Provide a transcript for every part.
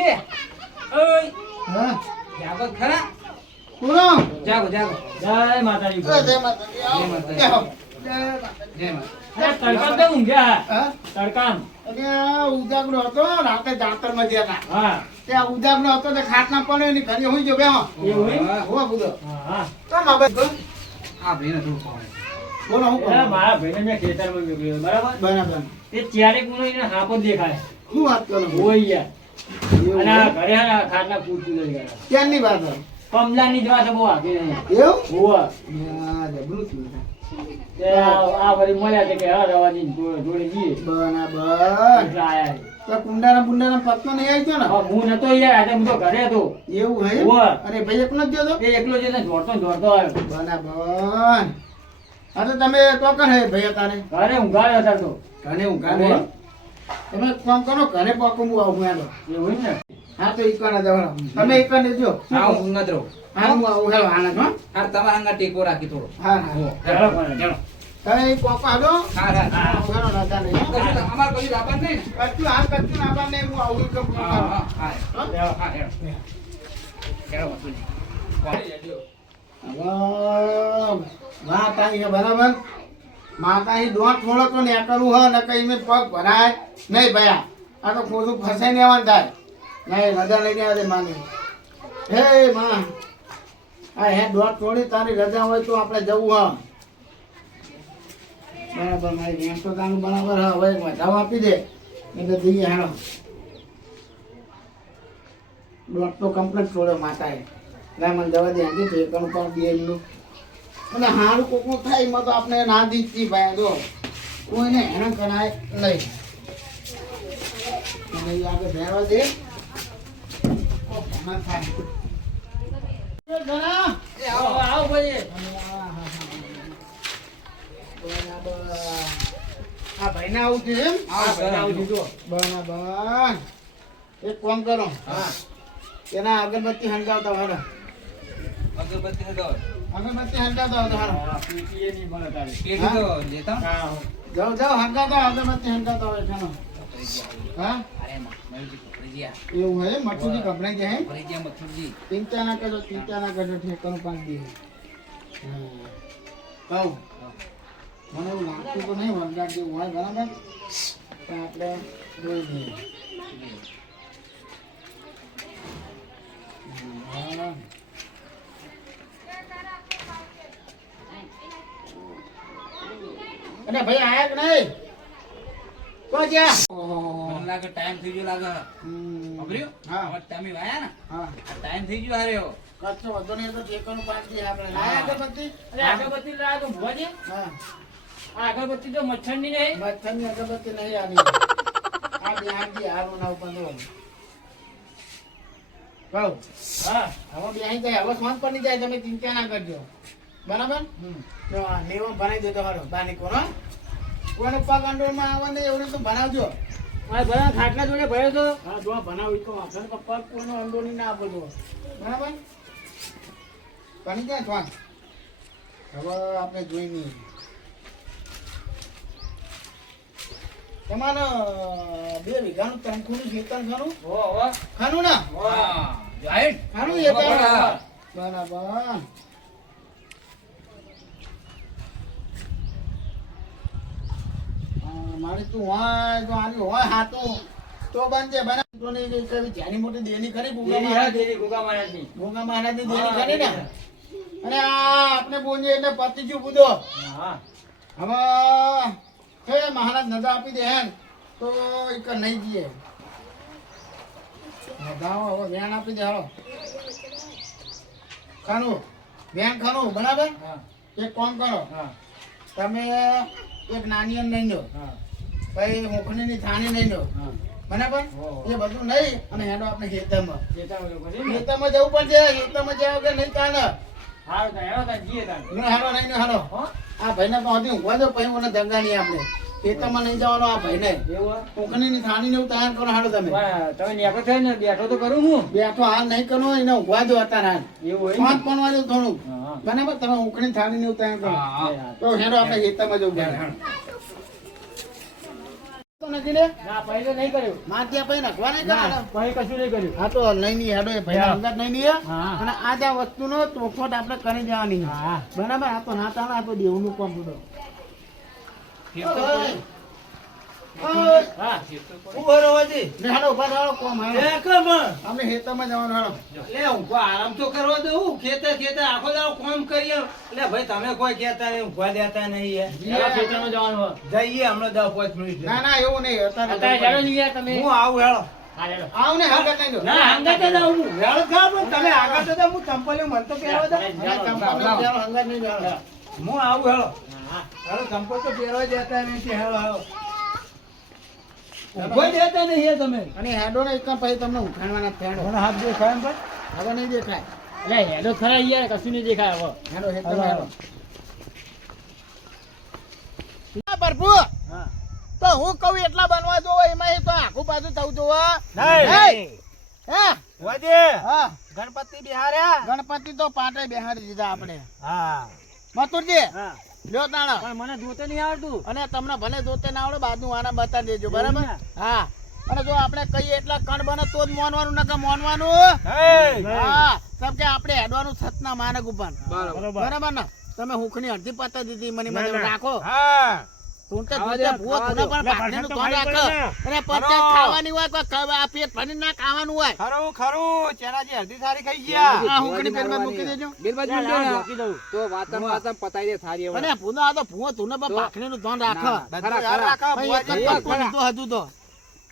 બાપુજી ઓય હા જાગો ખરા કોનો જાગો જાગો જય માતાજી. જય માતાજી જય માતાજી. આવો. જય માતાજી જય માતા તડકામ કેમ ઊંઘ્યા? હા તડકામ. અને આ ઉજાગરો હતો રાતે જાતરમાં ગયા હા ત્યાં ઉજાગરો હતો તે ખાટના પડ્યો ની ઘરે હોઈ ગયો બેહો એવું એમ? હોવા બુધો હા કામ આવે આ ભાઈને થોડું પાડે બોલો હું એટલે મારા ભાઈને મેં ખેતરમાં મોકલ્યો, બરાબર? બરાબર તે ચારેક ગુનો એને હાપો જ દેખાય. શું વાત કરો હોય યાર. એવું અને આ ઘરે હે ને ખાટલા પૂછતું લઈ ગયા. ક્યાંની વાત છે? કમલાની જ વાત છે, બહુ આગી નહીં. એવું હોવે. હા જબરું થયું તે આ વળી મળ્યા તે કે હા રવાજી જોડે જઈએ. બરાબર એટલે આયા છે. તો કુંડાના પત્તો નહીં આવી ગયો ને હા, હું નતો યાર, આજે હું તો ઘરે હતો. એવું હે હોવે. અરે ભાઈ એકલો જ ગયો તો એ એકલો છે ને દોડતો ને દોડતો આવ્યો. બરાબર હા તો તમે તો હે ભાઈ તારે ઘરે ઊંઘાડ્યો હતા તો. ઘરે ઊંઘાડે તમે કામ કરો ઘરે પાકો હું આવું હેલો એવું એમ ને? હા તો ઈકાના જવાનો તમે ઈકાને જો હા હું ઊંઘ જ રહું હા હું આવું હેલો આનંદ હો હા તમારા હંગા ટેકો રાખી થોડો હા હા ચાલો પણ. ચાલો તમે પાકો આવો હા હા આવું હેલો રાજા નહીં અમાર કોઈ બાપા નહીં ને કચ્ચું આ કચ્ચું ના પાને હું આવું કમ હા હા હા હા હા હેડો હેડો બાપુજી માતા બરાબર માતા દોટ થોડો તો ને કરવું હ ને કઈ મેં પગ ભરાય નહીં ભયા આ તો ખોટું ફસાઈ ને આવવાનું થાય નહીં રજા લઈને આવે માની હે માં આ હે દોટ થોડી તારી રજા હોય તો આપણે જવું હ બરાબર મારી બેન તો તારું બરાબર હ હવે વધાવ આપી દે એટલે જઈએ હાલો દોટ તો કમ્પ્લીટ છોડ્યો માતાએ ના મને જવા દે આજે ઠેકાણું પણ દે એમનું અને હારું કોકનું થાય એમાં તો આપણે ના દીધી ભાઈ જો કોઈને હેરાન કરાય નહીં અને એ આગળ ભેરવા દે ના થાય ઘણા એ આવો આવો ભાઈ. બરાબર આ ભાઈને આવું છે એમ આવો ઘરે આવજો જો બરાબર એક કામ કરો હા એના અગરબત્તી હંગાવતા હારો અગરબત્તી ને દો અગરબત્તી હંગાવતા આવતા હારો હા, પીટીએ નહીં મળે તારે. પેટી તો લેતા હા, જાઓ જાઓ હંગાવતા અગરબત્તી હંગાવતા હોય ખાનો હા અરે મયુજી પકડી ગયા એવું હે મટુજી કપડાઈ જાય હે પકડી ગયા મથુરજી ચિંતા ના કરજો ઠેકાણું પાંચ દી કહું મને એવું લાગતું તો નહીં વરગાડ જેવું હોય બરાબર તો આપણે જોઈ લઈએ હા. અરે ભાઈ આયા કે નહીં તો જ્યાં મને લાગે ટાઈમ થઈ ગયો લાગે ખબર્યું હા. હવે તમે વાયા ને હા ટાઈમ થઈ ગયો હારે કચ્છો વધુ નહીં તો ઠેકાણું પાંચ દી આપણે લાયા અગરબત્તી અરે અગરબત્તી લાવ્યા તો ભુવાજી. હા આ અગરબત્તી તો મચ્છરની નહીં. મચ્છરની અગરબત્તી નહીં આવી આ બિહારથી હારું ના ઉપર જો કહું હા હવે બેસી જાય હવે શાંત પડી જાય તમે ચિંતા ના કરજો બરાબર તો આ નેવા ભરાઈ દેતો હારો બાની કોનો કોઈને પગ અંડોળમાં આવે નહીં એવું તો ભરાવજો મારે બધા ખાટલા જોડે ભર્યો તો. હા જો ભણાવી તો વાંધો નહીં, પણ પગ કોઈનો અંડોળી ના આપો જો બરાબર પડી જાય શ્વાસ હવે આપણે જોઈ નહીં તમારે 2 વીઘાનું તણખુનું ખેતર ખરું હો હો. ખાનું ના હા જાહેર ખાનું એ હા. બરાબર મારે તું હોય તો આની હોય હાથું તો બનજે બરાબર તો નહીં કઈ જાની મોટી દેની ખરી ભૂગા દેવી હા, મહારાજ દેવી ગોગા મહારાજની. ભૂગા મહારાજની દેની ખરી ને અને આ આપણે બોલીએ એટલે પતી ગયું બુધો હા હવે હે મહારાજ નજા આપી દે હેન તો એક નહીં જઈએ નજાઓ હવે વ્યાન આપી દે હાલો ખાનું વ્યાન ખાનું બરાબર હા એક કામ કરો હા તમે એક નાની લઈ લો હા પછી મુખની થાણી લઈ લો હા. બરાબર એ બધું નહીં અને હેડો આપણે ખેતરમાં ચેતાવજો પછી ને. ખેતરમાં જવું પડશે ખેતરમાં જ્યાં વગર નહીં ચાલે હારું તાણ, હેડો તાણ, જઈએ તાણ. હેડો નહીં હાલો હો? આ ભાઈને તો હતી ઊંઘવા દો પછી મને જગાની આપણે ખેતરમાં નહીં જવાનો આ ભાઈને એવું હે? કોકની થાણી ને એવું તૈયાર કરો હાલો તમે વાહ, તમે નેકો થઈને ને બેઠો તો કરું હું. બેઠો હાલ નહીં કરો એને ઊંઘવા દો અત્યારે હાલ એવું હોય ને? પાંચ પણ વાળું થોડું હા, બરાબર તમે ઊંઘની થાળી ને એવું તૈયાર કરો હા હા. તો હેડો આપણે ખેતરમાં જવું પડે હા તો નથી ને ના પહેલે નહીં કર્યું માં ત્યાં પછી નખવા નહીં ના કરવાના. પછી કશું નહીં કર્યું હા તો લઈ ની હેડો એ ભાઈ હા. અંગત નહીં ની હા. અને આ જ્યાં વસ્તુનો ચોખવટ આપણે કરી દેવાની હા. બરાબર આ તો ના તાણે આ તો દેવનું કામ બધું. હા ઉભો રવાજી. ને હેડો ઉભા થાઓ કોમ હેડો. એ કર પણ. આપણે ખેતરમાં જવાનું હેડો. લે ઊંઘો આરામ તો કરવા દઉં. ખેતર આખો દાડો કામ કરીએ. લે ભાઈ તમે કોઈ કહેતા નહીં, ઊંઘવા દેતા નહીં યાર. પેલા ખેતરમાં જવાનું હોય. જઈએ હમણાં 10-5 મિનિટ. ના ના એવું નહીં અત્યારે હેડો નહીં યાર તમે હું આવું હેળો. હા હેડો આવ ને હંગત નહીં દો. ના હંગાતે જ આવું. હેળો ખા પણ તમે આગળ તો જાઓ, હું ચંપલીઓ મને તો પહેરવા દો. અને ચંપલ ને પેલો હંગત નહીં દો. હું આવું હેળો. હા હેળો ચંપલ તો પહેરવા દેતા નહીં. હેળો હેળો. ઊંઘવા દેતા નહીં યાર તમે. અને હેડો ને એક પછી તમને ઉખાડવાના જ હેડો. મને હાથ દેખાય એમ ભાઈ. હવે નહીં દેખાય. એટલે હેડો ખરા યાર કશું નહીં દેખાય હવે હેડો ખેતરમાં હેડો. હા, પ્રભુ હા તો હું કહું એટલા બનવા જોવો એમાં એ તો આખું પાછું થવું જોવો. નહીં. હે વાજી. હા ગણપતિ બિહાર્યા. ગણપતિ તો પાટે બેહાડી દીધા આપણે. હા. મથુરજી હા લ્યો તાણા. પણ મને જોતે નહીં આવડતું અને તમને ભલે જોતે ના આવડે બાજુ આના બતાવી દેજો બરાબર. હા અને જો આપણે કહીએ એટલા કણ બને તો જ મોનવાનું નકર મોનવાનું. હા કેમ કે આપણે હેડવાનું સતના માનક ઉપર બરાબર ને. તમે હુખની અડધી પતા દીધી મને મને રાખો. હા. તું તો જોતે ભૂવો તું પણ પાટલીનું ધોન રાખો. અને પચાસ ખાવાની હોય કોઈ આ પેટ ભરીને ના ખાવાનું હોય. ખરું ખરું ચેનાજી અડધી સારી ખાઈ ગયા. આ હુખની પેટમાં મૂકી દેજો. મૂકી દઉં અને ભૂનો આ તો ભૂવો તું પણ પાટલીનું ધોન રાખો. બધું યાદ રાખો, ભાઈ એક જ બુઆજી. પક્કો લીધો હજુ તો.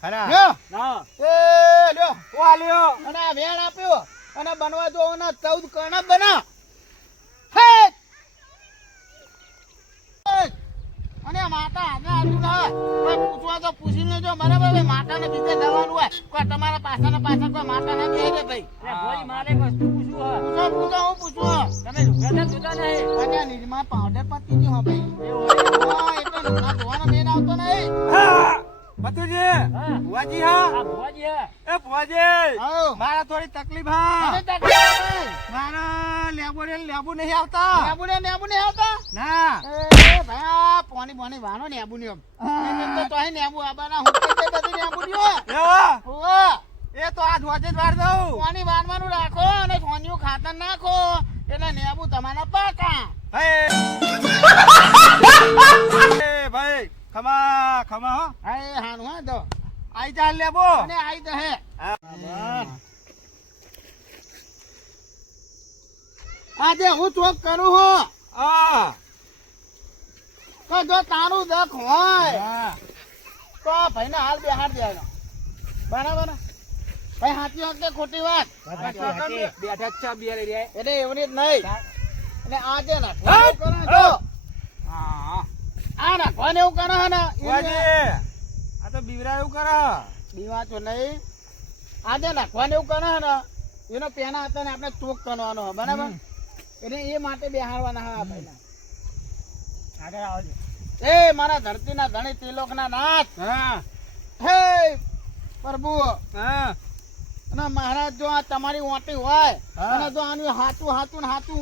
ખરા. લ્યો. ના એ લ્યો. ઓ આલ્યો. અને આ વેણ આપ્યો અને બનવા જો 14 કણ બના. હે અને માતા આજે આજુ ના કોઈ પૂછવા તો પૂછી લેજો બરાબર. ભાઈ માતાને બીજે જવાનું હોય કોઈ તમારા પાછળના પાછળ કોઈ માતા ના બે રે ભાઈ. એટલે ભોળી મારે એક વસ્તુ પૂછવું હોય પૂછો હું પૂછું. તમે લુગડા જોતા નહીં અને આ નિરમા પાવડર પતી ગયો હો ભાઈ. એવું હોય? હા એટલે લુગડા ધોવાનો મેળ આવતો નહીં. હા. બતુજી. હા બુઆજી હા. આ ભુવાજી હે એ બુઆજી. આવો. મારા થોડી તકલીફ હા. અરે તકલીફ નહીં. મારા લેબુ નહીં આવતા. નેબુ ને આવતા. ના. એ ભાઈ આ પોણી વાનો નેબુ ને એમ. એમ તો તોય નેબુ આબાના હું તો બધી નેબુ લ્યો. એવો. ઓવા. એ તો આ ધોજે જ વાર દઉં. પાણી વારવાનું રાખો અને સોનિયું ખાતર નાખો એટલે નેબુ તમારા પાકા. એ ભાઈ ખમા ખમા હો. હા એ હાનું હા તો આઈ ચાલ લેબો. અને આઈ તો હે આજે હું ચોક કરું હું હા. તો જો તારું દખ હોય હા. તો આ ભાઈને હાલ બેહાડ દેવાનો બરાબર ને? ભાઈ સાચી વાત કે ખોટી વાત? એટલે એવની જ નહીં. અને આજે નાખવાનું કરે જો. હા. આ નાખવાનું એવું કરે હે ને બુઆજી. આ તો બીવરા એવું કરે. દીવા તો નહીં. આજે નાખવાનું એવું કરે હે ને એનો પેના હતા ને આપણે ચોક કરવાનો હોય બરાબર. એટલે એ માટે બેહાડવાના હા ભાઈ. આગળ આવજો એ મારા ધરતીના ધણી તિલોકના નાથ હા. હે પ્રભુ હા. અને મહારાજ જો આ તમારી ઓટી હોય હા. અને જો આનું હાચું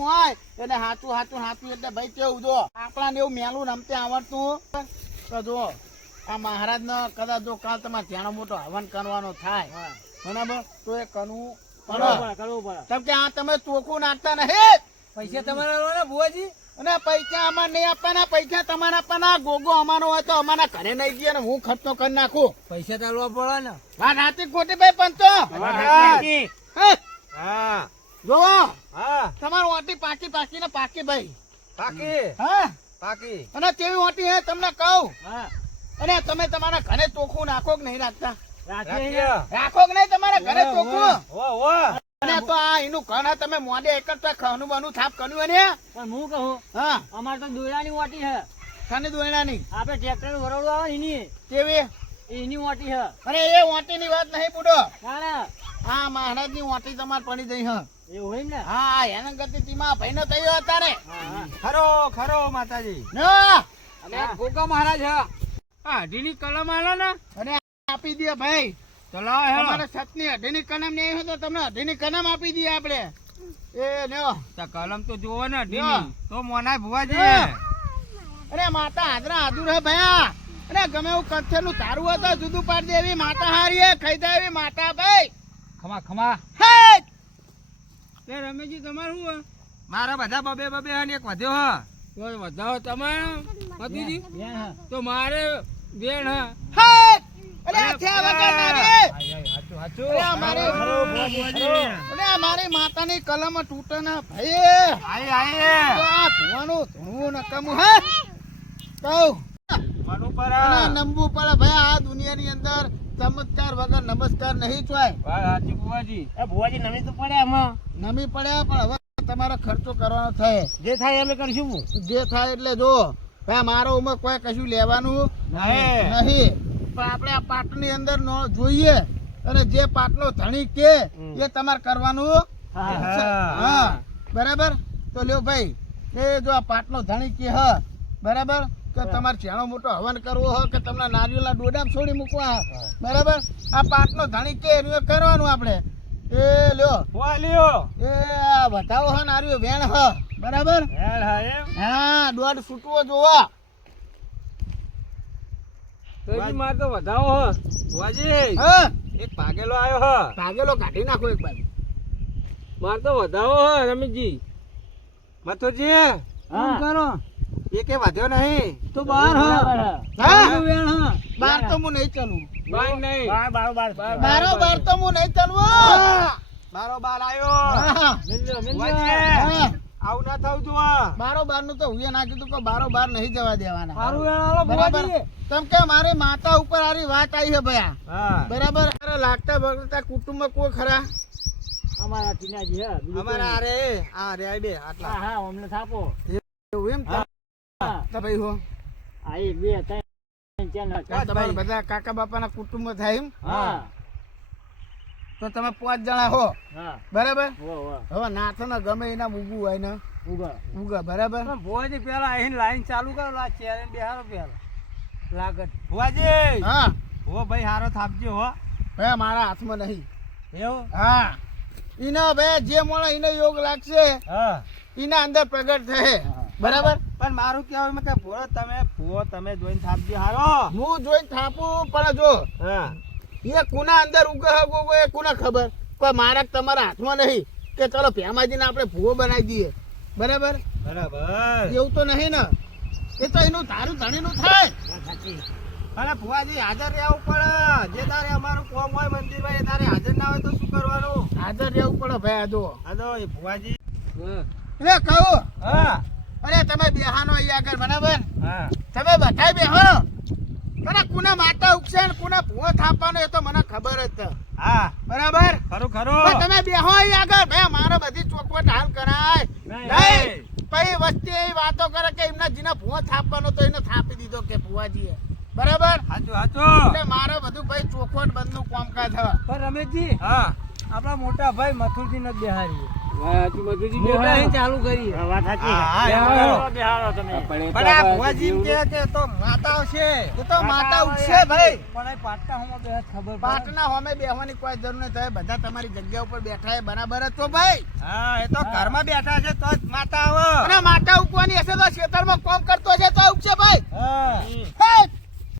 હોય એટલે હાચું એટલે ભાઈ કેવું જો આપણાને એવું મેલું રમતે આવડતું તો જો આ મહારાજ ને કદાચ જો કાલ તમારે ધ્યાન મોટો હવન કરવાનો થાય બરાબર તો એ કરવું પડે. કરવું પડે કેમ કે આ તમે ચોખ્ખું નાખતા નહીં. પૈસા તમારા લો ને બુઆજી. અને પૈસા અમારે નહીં આપવાના. પૈસા તમારા આપવાના. ગોગો અમારો હોય તો અમારા ઘરે નહીં ગયા ને હું ખર્ચો કરી નાખું. પૈસા ચાલવા પડે ને. વાત સાચી ખોટી ભાઈ પંચો? હે? હા. જોવો હા. તમારું ઓટી પાકી ને પાકી ભાઈ. પાકી. હા પાકી. અને કેવી ઓટી હે તમને કહું. હા અને તમે તમારા ઘરે ચોખ્ખું નાખો કે નહીં રાખતા? રાખીએ રાખો કે નહીં તમારા ઘરે ચોખ્ખું? ઓ અને તો આ એનું કણ તમે મોઢે એક જ ખાનું બનું થાપ કર્યું ને. પણ હું કહું હા અમારે તો દોયડાની વાટી છે ખાની દોયણાની આપણે ટ્રેક્ટર નું વરોડું આવે ને એની કેવી? એની વાટી છે અને એ ઓટી ની વાત નહીં બુડો. ના હા મહારાજ ની ઓટી તમારે પડી જઈ હા. એવું હોય ને હા એના ગતિ તીમાં ભાઈ નો થયો અત્યારે. હા ખરો માતાજી. ના અને ગોગા મહારાજ હા આ અઢીની કલમ આલો ને. અને આપી દે ભાઈ. તો લાવો હેલો. તમારે સતની અઢીની કલમ નહીં હોય તો તમને અઢીની કલમ આપી દઈએ આપણે. એ લ્યો. તો કલમ તો જોવો ને લ્યો. અઢીની. તો મોનાય ભુવાજી. લ્યો. અરે માતા હાજરા હાજર હે ભયા. અરે ગમે એવું કચ્છેલું તારું હોય તો જુદું પાડી દે એવી માતા હારી ખાઈ જાય એવી માતા ભાઈ. ખમા ખમા હે તે રમેશજી તમારું શું મારા બધા બબે બબે હન એક વધ્યો હા હોય વધાવો તમે મધુજી તો મારે બેન હા હે અરે આ થયા વગર ના રે. હાચું હાચું અરે અમારી માતાની કલમ તૂટે ના ભાઈ. આઈ આઈ તો આ ધોવાનું ધોવું નકામું હે કહું મનુ પર અને નમવું પડે ભાઈ. આ દુનિયાની અંદર ચમત્કાર વગર નમસ્કાર નહીં ચોય. હાચી બુવાજી એ ભુવાજી નમી તો પડે એમાં નમી પડ્યા પણ હવે તમારે ખર્ચો કરવાનો થાય. જે થાય અમે કરશું જે થાય એટલે જો ભાઈ મારો ઉમર કોઈ કશું લેવાનું નહીં. નહીં પણ આપણે આ પાટની અંદર નો જોઈએ અને જે પાટલો ધણી કે એ તમારે કરવાનું. હા બરાબર. તો લ્યો ભાઈ એ જો આ પાટલો ધણી કે હ બરાબર કે તમારે છેણો મોટો હવન કરવો હોય કે તમને નારિયેળના ડોડામ છોડી મૂકવા બરાબર. આ પાટલો ધણી કે એનું કરવાનું આપણે. એ લ્યો વાલ્યો એ બતાવો હ નારિયો વેણ હ બરાબર. હેડ હા એમ હા દોઢ છૂટવો જોવા. તોજી માર તો વધાવો હ બુવાજી હા એક ભાગેલો આયો હ ભાગેલો કાઢી નાખો એક બાજુ. માર તો વધાવો હ રમેશજી મથુરજી હા કરો એ કે વધ્યો નહીં તો બહાર હ હા વેણ હ બાર તો હું નહીં ચાલું. બાર નહીં બારો બાર તો હું નહીં ચાલવું. મારો બાર આયો હા બુવાજી હા આવું ના થવું જોવા બારો બાર નું તો હું નાખ્યું તું કે બારો બાર નહીં જવા દેવાના. મારું વેણાલો બરાબર. બુવાજી કેમ કે મારી માતા ઉપર આરી વાત આવી છે ભયા હા બરાબર. અરે લાગતા બગડતા કુટુંબમાં કોઈ ખરા અમારા ટીનાજી હે બીજું અમારા કોઈ આ રે આ બે નહીં. આટલા હા હા અમને થાપો એવું એમ હા. તો ભાઈ હો આ એક બે ત્રણ ચાર તમારા બધા કાકા બાપાના કુટુંબ થાય એમ હા તો તમે 5 જણા હો હા બરાબર. હો હો હવે નાથ ને ગમે એના ઉગવું હોય ને ઉગા ઉગા બરાબર. પણ ભુવાજી પેલા અહીં લાઈન ચાલુ કરો લા ચેર બેહારો પેલા લાગત ભુવાજી હા હો ભાઈ હારો થાપજો હો ભાઈ મારા હાથમાં નહીં. એવું હા ઈને ભાઈ જે મળે એને યોગ લાગશે હા એના અંદર પ્રગટ થાય બરાબર. પણ મારું કહેવું એમ કે ભુવો તમે જોઈને થાપજો હારો હું જોઈને થાપું પણ જો હા એ કુના અંદર ઉગે એ કુના ખબર પણ મારા તમારા હાથમાં નહીં કે ચલો ભેમાજીને આપણે ભૂવો બનાવી દઈએ બરાબર. બરાબર એવું તો નહીં ને. એ તો એનું તારું ધણીનું થાય. અને ભુવાજી હાજર રહેવું પડે જે તારે અમારું કોમ હોય મંદિરમાં એ તારે હાજર ના હોય તો શું કરવાનું હાજર રહેવું પડે ભાઈ. આ જો આ તો એ ભુવાજી એટલે કહું હા અરે તમે બેહાનો અહીંયા આગળ બરાબર. હા તમે બધાય બેહો. તને કુના માતા ઉગશે ને કુના ભૂવો થાપવાનો એ તો મને ખબર જ છે હા બરાબર. ખરું ખરું પણ તમે બેહો અહીંયા આગળ ભાઈ. મારે બધી ચોખવટ હાલ કરાય નહીં. પછી વસ્તી એવી વાતો કરે કે એમના જીના ભૂવો થાપવાનો તો એને થાપી દીધો કે ભુવાજીએ બરાબર. હાચું હાચું એટલે મારે બધું ભાઈ ચોખવટ બંધનું કામકાજ છે. પણ રમેશજી હા આપણા મોટા ભાઈ મથુરજી ને બેહારી ચાલુ કરી વાત સાચી હા, હા, બેહારો, હા. બેહારો તમે પણ આ ભુવાજી એમ કહે કે તો માતા છે એ તો માતા ઉગશે ભાઈ. પણ એ પાટકા હમણાં બે ખબર પડે. પાટના હોમે બેહવાની કોઈ જરૂર નહીં. તમે બધા તમારી જગ્યા ઉપર બેઠા છે બરાબર જ તો ભાઈ. હા એ તો ઘરમાં બેઠા છે તો જ માતા આવો અને માતા ઉગવાની હશે તો ખેતરમાં કામ કરતો હશે તો ઉગશે ભાઈ. હા હે